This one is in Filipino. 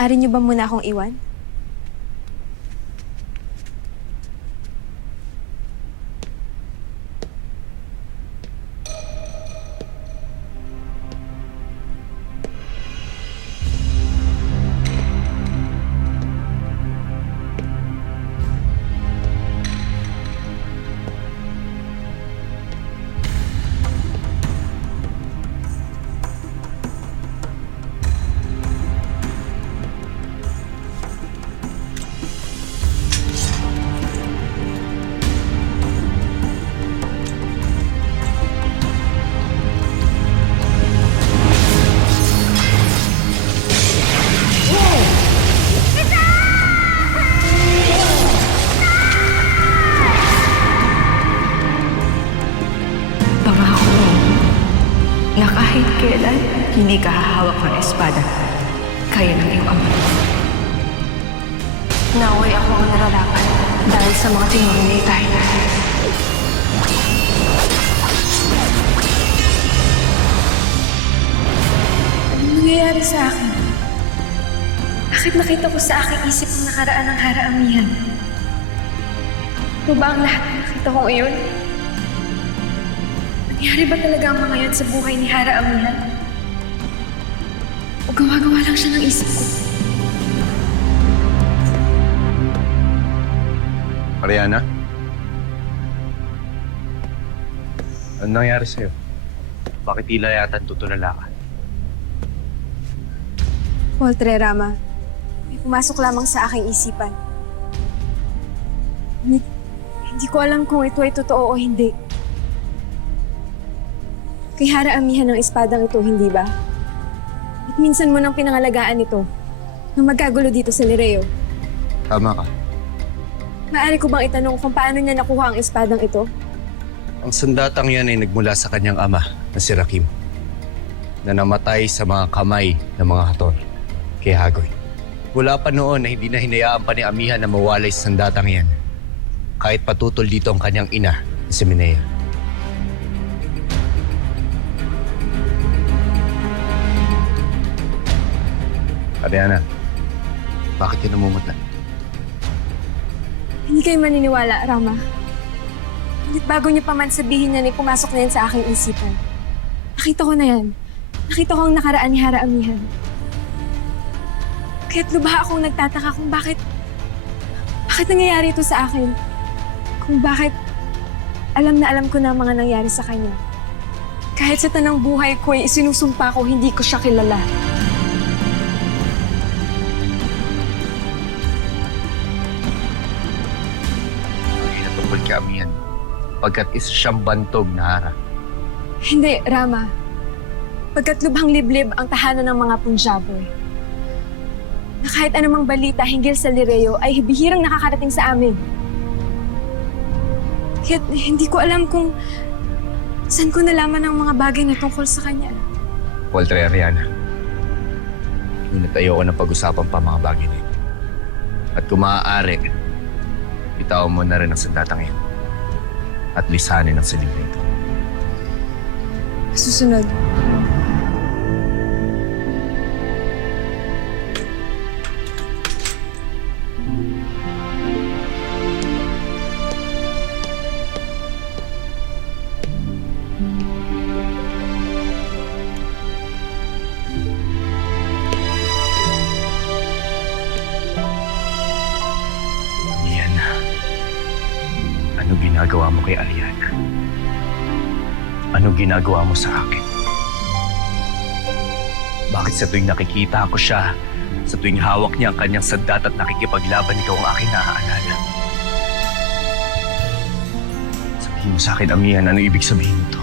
Maaari niyo ba muna akong iwan? Pangako na kahit kailan hindi ka hahawak ng espada. Kaya ng iyong ama. Naway ako ang nararapat dahil sa mga tinunitay. Anong nangyayari sa akin? Bakit nakita ko sa aking isip ang nakaraan ng haraamihan? Ito ba ang lahat na nakita ko ngayon? Nangyari ba talaga ang mga yan sa buhay ni Hara Amihan? O gawa-gawa lang siya ng isip ko? Mariana? Ano nangyari sa'yo? Bakit tila yata tutulala ka? Walter Rama, may pumasok lamang sa aking isipan. Hindi ko alam kung ito ay totoo o hindi. Kay Hara Amihan ng espadang ito, hindi ba? At minsan mo nang pinangalagaan ito nang magkagulo dito sa Lireo. Tama ka. Maaari ko bang itanong kung paano niya nakuha ang espadang ito? Ang sandatang yan ay nagmula sa kanyang ama na si Rakim na namatay sa mga kamay ng mga hator kay Hagoy. Mula pa noon na hindi na hinayaan pa ni Amihan na mawalay sa sandatang yan kahit patutol dito ang kanyang ina na si Minea. Ariana, bakit ka namumutan? Hindi kayo maniniwala, Rama. Ngunit bago niyo pa man sabihin yan, ay pumasok na yan sa aking isipan. Nakita ko na yan. Nakita ko ang nakaraan ni Hara Amihan. Kaya't lubha akong nagtataka kung bakit nangyayari ito sa akin. Kung bakit alam na alam ko na ang mga nangyari sa kanya. Kahit sa tanang buhay ko ay isinusumpa ko, hindi ko siya kilala. Tungkol kay Amihan, pagkat isa siyang bantog na Hara. Hindi, Rama. Pagkat lubhang liblib ang tahanan ng mga Punjaboy. Na kahit anumang balita hinggil sa Lireo ay bihirang nakakarating sa amin. Kaya hindi ko alam kung saan ko nalaman ang mga bagay na tungkol sa kanya. Walter, Ariana, ngunit ayoko na pag-usapan pa mga bagay na ito. At kung maaari, bitawan mo na rin ang sandatang yan at lisanin ang silid na ito. Susunod. Aliana, ano ginagawa mo kay Aliana? Ano ginagawa mo sa akin? Bakit sa tuwing nakikita ko siya, sa tuwing hawak niya ang kanyang sandat at nakikipaglaban, ikaw ang aking naaalala? Sabihin mo sa akin, Amihan, ano ibig sabihin nito?